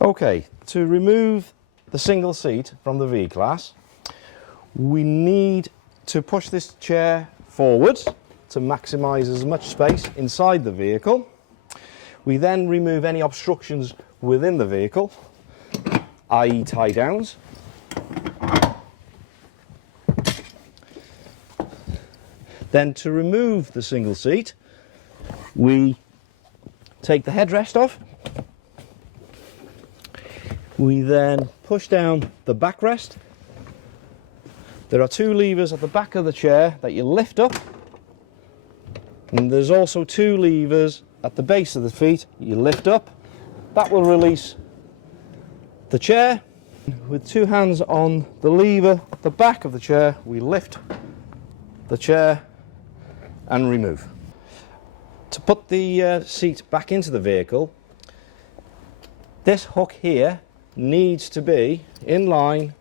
Okay, to remove the single seat from the V-Class, we need to push this chair forward to maximise as much space inside the vehicle. We then remove any obstructions within the vehicle, i.e. tie downs. Then to remove the single seat, we take the headrest off. We then push down the backrest. There are two levers at the back of the chair that you lift up, and there's also two levers at the base of the feet you lift up. That will release the chair. With two hands on the lever at the back of the chair, we lift the chair and remove. To put the seat back into the vehicle, this hook here needs to be in line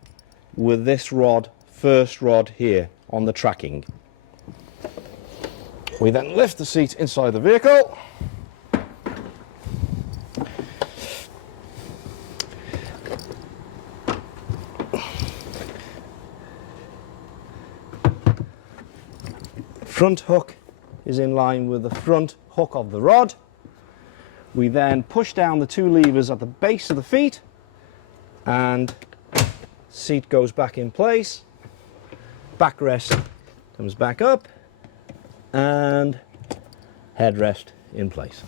with this rod, first rod here on the tracking. We then lift the seat inside the vehicle. Front hook is in line with the front hook of the rod. We then push down the two levers at the base of the feet, and seat goes back in place, backrest comes back up, and headrest in place.